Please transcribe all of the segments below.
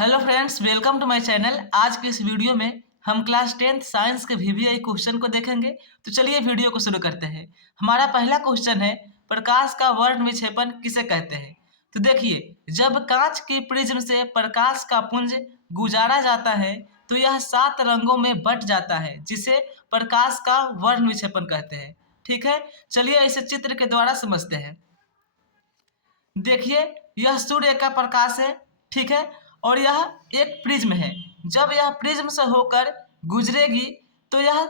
Hello friends, welcome to my channel. आज के इस वीडियो में हम क्लास 10th साइंस के वीवीआई क्वेश्चन को देखेंगे। तो चलिए वीडियो को शुरू करते हैं। हमारा पहला क्वेश्चन है, प्रकाश का वर्ण विक्षेपण किसे कहते हैं। तो देखिए, जब कांच की प्रिज्म से प्रकाश का पुंज गुजारा जाता है तो यह 7 रंगों में बट जाता है, जिसे प्रकाश का वर्ण विक्षेपण कहते हैं। ठीक है, चलिए इसे चित्र के द्वारा समझते हैं। देखिए, यह सूर्य का प्रकाश है, ठीक है, और यह एक प्रिज्म है। जब यह प्रिज्म से होकर गुजरेगी तो यह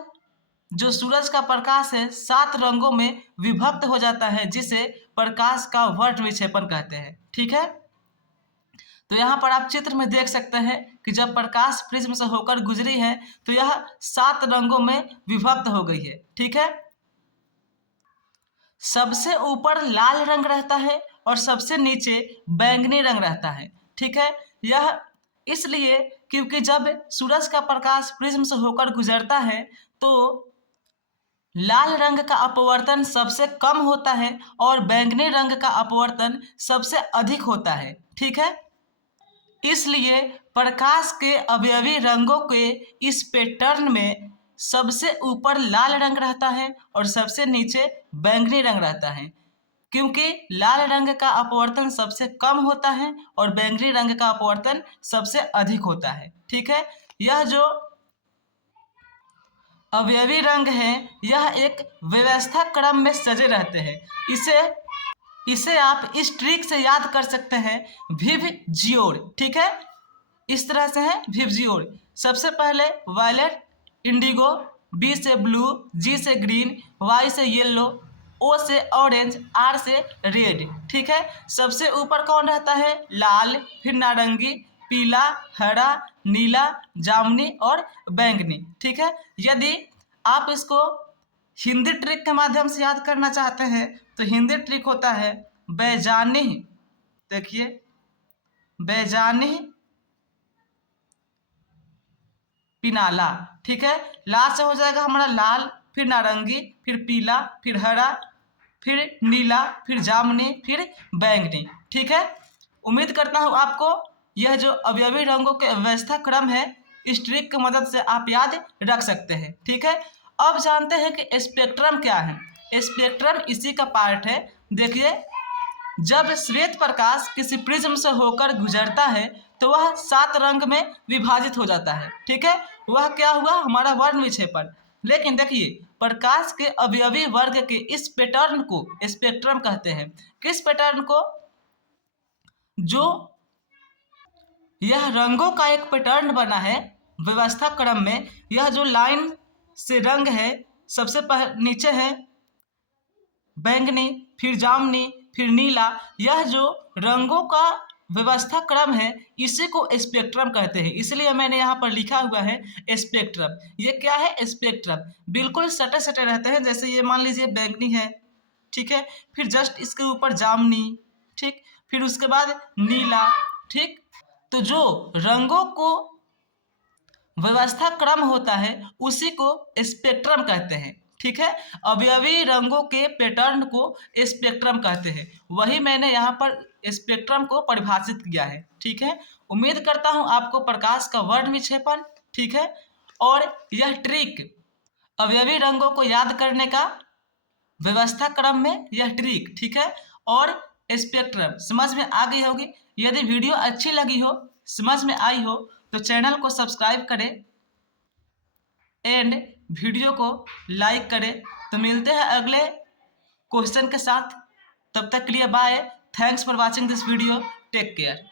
जो सूरज का प्रकाश है 7 रंगों में विभक्त हो जाता है, जिसे प्रकाश का वर्ण विक्षेपण कहते हैं। ठीक है, तो यहाँ पर आप चित्र में देख सकते हैं कि जब प्रकाश प्रिज्म से होकर गुजरी है तो यह 7 रंगों में विभक्त हो गई है। ठीक है, सबसे ऊपर लाल रंग रहता है और सबसे नीचे बैंगनी रंग रहता है। ठीक है, यह इसलिए क्योंकि जब सूरज का प्रकाश प्रिज्म से होकर गुजरता है तो लाल रंग का अपवर्तन सबसे कम होता है और बैंगनी रंग का अपवर्तन सबसे अधिक होता है। ठीक है, इसलिए प्रकाश के अवयवी रंगों के इस पैटर्न में सबसे ऊपर लाल रंग रहता है और सबसे नीचे बैंगनी रंग रहता है, क्योंकि लाल रंग का अपवर्तन सबसे कम होता है और बैंगनी रंग का अपवर्तन सबसे अधिक होता है। ठीक है, यह जो अवयवी रंग है यह एक व्यवस्था क्रम में सजे रहते हैं। इसे आप इस ट्रिक से याद कर सकते हैं, विव जियोड। ठीक है, इस तरह से है विव जियोड। सबसे पहले वायलेट, इंडिगो, बी से ब्लू, जी से ग्रीन, वाई से येलो, ओ से ऑरेंज, आर से रेड। ठीक है, सबसे ऊपर कौन रहता है? लाल, फिर नारंगी, पीला, हरा, नीला, जामुनी और बैंगनी। ठीक है, यदि आप इसको हिंदी ट्रिक के माध्यम से याद करना चाहते हैं तो हिंदी ट्रिक होता है बैजानी। देखिए, बैजानी पिनाला। ठीक है, लाल से हो जाएगा हमारा लाल, फिर नारंगी, फिर पीला, फिर हरा, फिर नीला, फिर जामुनी, फिर बैंगनी। ठीक है, उम्मीद करता हूँ आपको यह जो अवयवी रंगों के व्यवस्था क्रम है इस ट्रिक की मदद से आप याद रख सकते हैं। ठीक है, अब जानते हैं कि स्पेक्ट्रम क्या है। स्पेक्ट्रम इसी का पार्ट है। देखिए, जब श्वेत प्रकाश किसी प्रिज्म से होकर गुजरता है तो वह 7 रंग में विभाजित हो जाता है। ठीक है, वह क्या हुआ? हमारा वर्ण विक्षेपण। लेकिन देखिए, प्रकाश के अवयवी वर्ग के इस पैटर्न को स्पेक्ट्रम कहते हैं। किस पैटर्न को? जो यह रंगों का एक पैटर्न बना है व्यवस्था क्रम में। यह जो लाइन से रंग है, सबसे नीचे है बैंगनी, फिर जामुनी, फिर नीला। यह जो रंगों का व्यवस्था क्रम है इसी को स्पेक्ट्रम कहते हैं। इसलिए मैंने यहाँ पर लिखा हुआ है स्पेक्ट्रम। ये क्या है? स्पेक्ट्रम। बिल्कुल सटे सटे रहते हैं। जैसे ये मान लीजिए बैंगनी है, ठीक है, फिर जस्ट इसके ऊपर जामुनी, ठीक, फिर उसके बाद नीला। ठीक, तो जो रंगों को व्यवस्था क्रम होता है उसी को स्पेक्ट्रम कहते हैं। ठीक है, अवयवी रंगों के पैटर्न को स्पेक्ट्रम कहते हैं। वही मैंने यहाँ पर स्पेक्ट्रम को परिभाषित किया है। ठीक है, उम्मीद करता हूँ आपको प्रकाश का वर्ण विक्षेपण, ठीक है, और यह ट्रिक अवयवी रंगों को याद करने का व्यवस्था क्रम में यह ट्रिक, ठीक है, और स्पेक्ट्रम समझ में आ गई होगी। यदि वीडियो अच्छी लगी हो, समझ में आई हो, तो चैनल को सब्सक्राइब करें एंड वीडियो को लाइक करें। तो मिलते हैं अगले क्वेश्चन के साथ। तब तक के लिए bye. Thanks for watching this video. Take care.